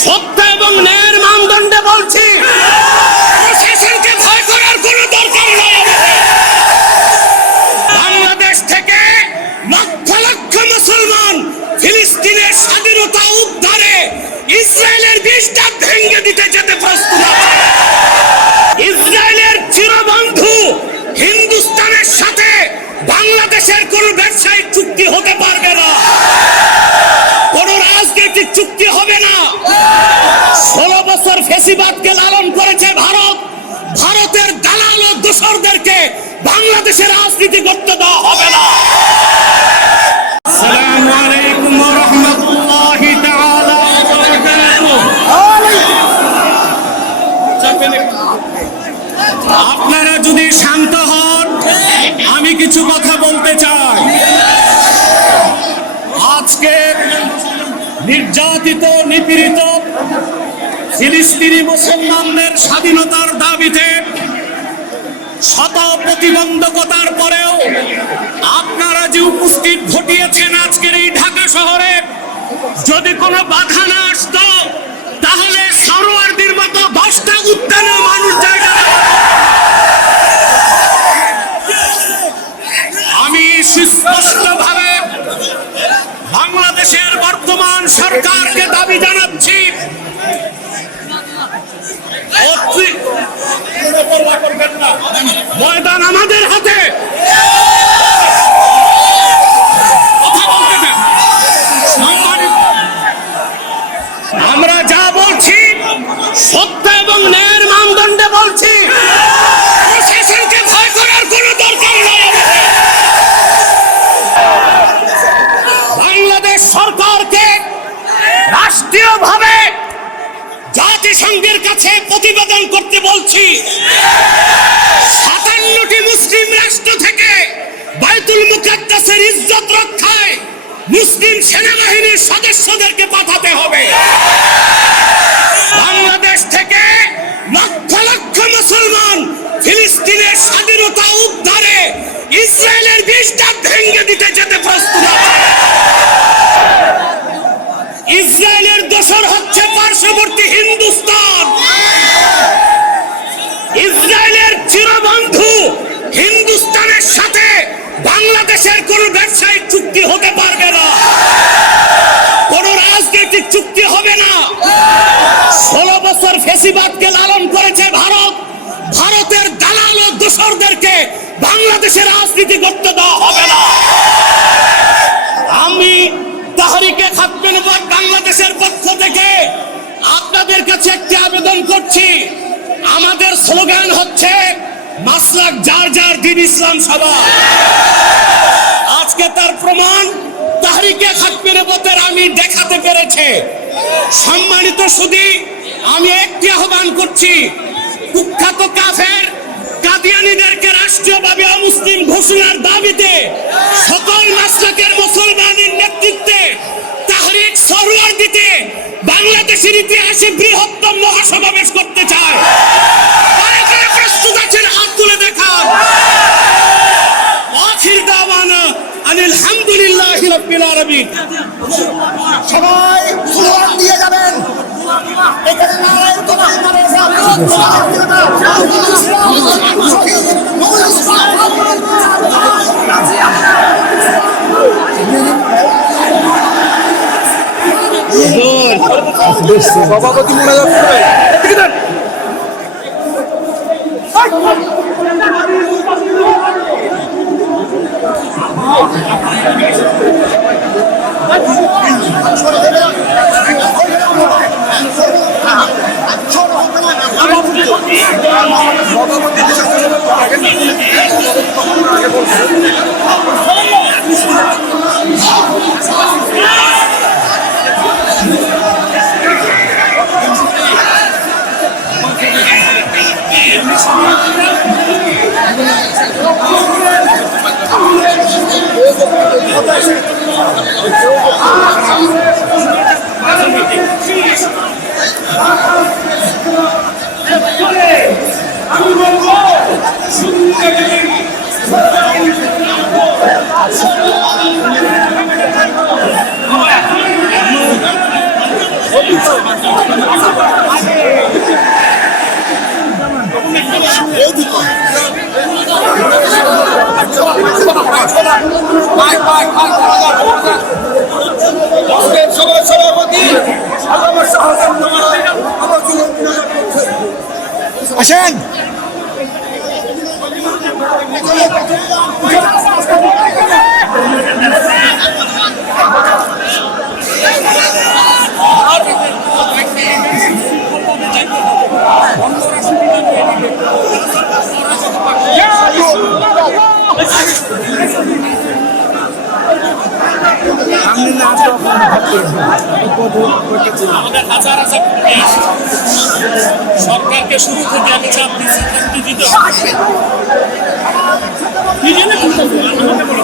সত্য এবং ন্যায়ের মানদণ্ডে বলছি, প্রশাসনকে ভয় করার কোনো দরকার নাই। বাংলাদেশ থেকে লক্ষ লক্ষ মুসলমান ফিলিস্তিনের স্বাধীনতা উদ্ধারে ইসরায়েলের বিষটা ভেঙে দিতে যেতে প্রস্তুত আছে। ইসরায়েলের চিরবন্ধু হিন্দুস্তানের সাথে বাংলাদেশের কোন ব্যবসায়িক চুক্তি হতে পারবে না, কোন রাজনৈতিক চুক্তি হবে না। 16 বছর ফ্যাসিবাদকে লালন করেছে ভারত। ভারতের দালাল ও দোসরদেরকে বাংলাদেশের রাজনীতি করতে দেওয়া হবে না। আসসালামু আলাইকুম ওয়া রাহমাতুল্লাহি তাআলা ওয়া বারাকাতুহু। আপনারা যদি শান্ত হন, আমি কিছু কথা বলতে চাই। আজকে নির্যাতিত নিপীড়িত ফিলিস্তিনি মুসলমানদের স্বাধীনতার দাবিতে শত প্রতিবন্ধকতার পরেও আপনারা যে উপস্থিত ঘটিয়েছেন আজকের এই ঢাকা শহরে, যদি কোনো বাধা না আসতো তাহলে সরোয়ারদের মতো 10টা উদ্যানে মানুষ জায়গা। আমি সুস্পষ্টভাবে বাংলাদেশের বর্তমান সরকারকে দাবি জানাচ্ছি, ময়দান আমাদের হাতে। আমরা যা বলছি সত্য এবং ন্যায়ের মানদণ্ডে বলছি, প্রশাসনকে ভয় করার কোনো দরকার নাই। বাংলাদেশ সরকারকে রাষ্ট্রীয়ভাবে জাতিসংঘের কাছে প্রতিবেদন করতে বলছি। 57টি মুসলিম রাষ্ট্র থেকে বাইতুল মুকাদ্দাসের ইজ্জত রক্ষায় মুসলিম সেনাবাহিনীর সদস্যদেরকে পাঠাতে হবে। বাংলাদেশ থেকে লক্ষ লক্ষ মুসলমান ফিলিস্তিনের স্বাধীনতা উদ্ধারে ইসরায়েলের বিষটা ভেঙে দিতে যেতে প্রস্তুত আছে। ইসরায়েলের দোসর হচ্ছে পার্শ্ববর্তী হিন্দুস্তান। ইসরায়েলের চিরবন্ধু হিন্দুস্তানের সাথে বাংলাদেশের কোন ব্যবসায়িক চুক্তি হতে পারবে না, কোন রাজনৈতিক চুক্তি হবে না। 16 বছর ফ্যাসিবাদকে লালন করেছে ভারত। ভারতের দালাল ও দোসরদেরকে বাংলাদেশের রাজনীতি করতে দেওয়া হবে না। আমি তাহরিকে খাতমে নবুয়ত বাংলাদেশের পক্ষ থেকে আপনাদের কাছে একটি আবেদন করছি। আমাদের স্লোগান হচ্ছে মাসলাক যার যার, দিন ইসলাম সবার। আজকে তার প্রমাণ তাহরিকে খাতমে নবুয়তের আমি দেখাতে পেরেছে। সম্মানিত সুধী, আমি একটি আহ্বান করছি, কুখ্যাত কাফের কাদিয়ানীদেরকে রাষ্ট্রীয়ভাবে অমুসলিম ঘোষণার দাবিতে সকল মাসলাকের মুসলমানের নেতৃত্বে তাহরিক সরওয়ার দিতে বাংলাদেশের ইতিহাসে বৃহত্তম মহাসমাবেশ করতে চায়। প্রস্তুত আছেন? হাত তুলে দেখান। আখির দাওয়ানা আলহামদুলিল্লাহি রাব্বিল আলামিন। সবাই স্লোগান দিয়ে যাবেন। এখানে নারায়ে তাকবীর, সভাপতি মনে যাচ্ছে। সভার সভাপতি আসেন। আমাদের হাজার হাজার কর্মী আছে। সরকারকে শুরু থেকে আমি চাপ দিচ্ছি চাকরি দিতে হবে। কি জন্য করতে হবে? আমাকে বলো।